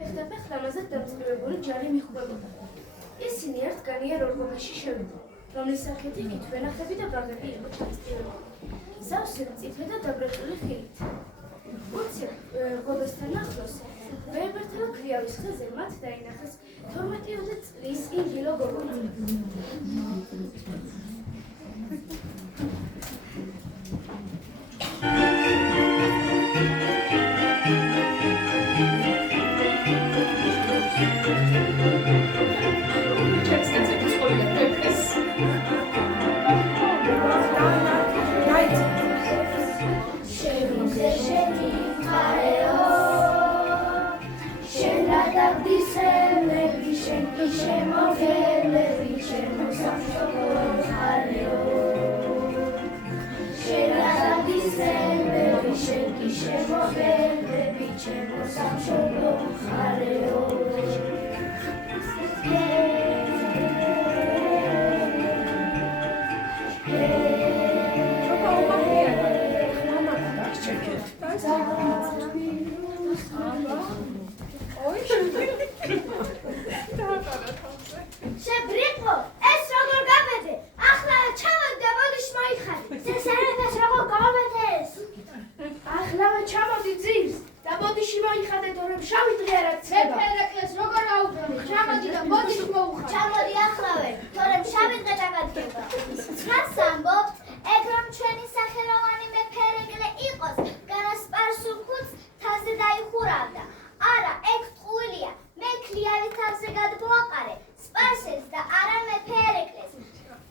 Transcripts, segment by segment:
ფეხდაფეხ-ლამაზად დამწკრივებული ჯარი მიჰყვებოდა. ისინი ერთ განიერ ორგოგაში შევიდნენ, რომლის სახეთი კი ვენახები და ბაღები იყო ჩამწკრივებული. სავსე მწიფე და დაბრეწული ხილით. უცებ ღობესთან ახლოს ვეებერთელა ქრიავის ხეზე მათ დაინახეს 12 წლის ინგილო გოგონა. შებრიყო, ეს როგორ გავედე? ახლა ჩამოდი და ბოდიში მოიხარე. ზესერებას როგორ გავედეს? ახლა ჩამოდი ძირს და ბოდიში მოიხადე, თორემ შავი დღე არ აქცება. ფერეკლეს როგორ აუგროვე? ჩამოდი და ბოდიში მოუხარე. ჩამოდი ახლავე, თორემ შავი დღე დაგადგება. რას ამბობთ? ეგ რომ ჩვენი სახელოვანი მეფერეკლე იყოს, განა სპარსულ ხუთს თასზე დაიხურავდა. არა, ეგ ტყუილია. მე ქლიავის თავზე გადმოვაყარე სპარსელს და არა მეფერეკლეს.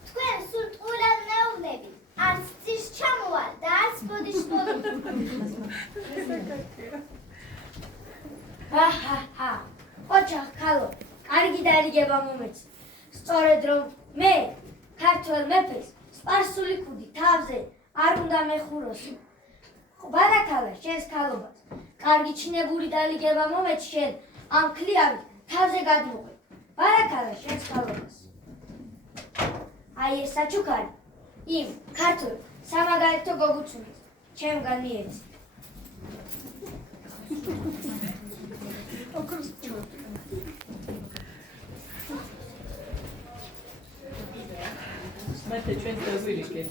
თქვენ სულ ტყუილად მეუბნები. არც ძირს ჩამოვალ და არც ბოდიში მოვიდე. ჰა, ოჩახ ქალო, კარგი დარიგება მომეც. სწორედ რომ მე ქართველ მეფეს სპარსული ქუდი თავზე არ უნდა მეხუროს. ბარაქალა შენს ქალობას. კარგი ჩინებული დარიგება მომეც შენ ამ ქლიავით თავზე გადმოყვე. ბარაქალა შენს ქალობას. აი ეს საჩუქარი იმ ქართველ სამაგალითო გოგუც უნდა ჩემგან მიეცი. Mate ჩვენ დავილიკე.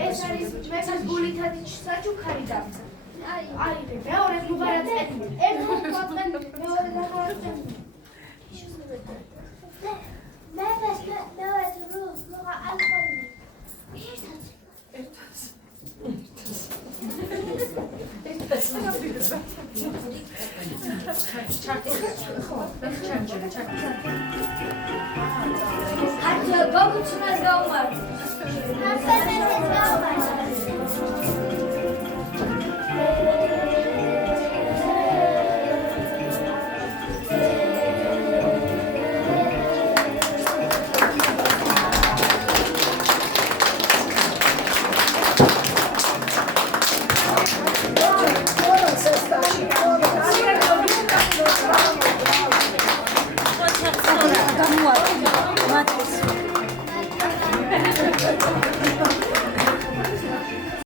ეს არის მეფის გულითადი საჩუქარი დამცა. აი, მეორე მუბარათები. ერთხელ გვაწყენ, მეორე დახარჯენ. მეფეს მეორე რუს მოგა ალხანი. ქართველ გოგუც უნდა გაუმართო. ქართველ მეფეს გაუმართო.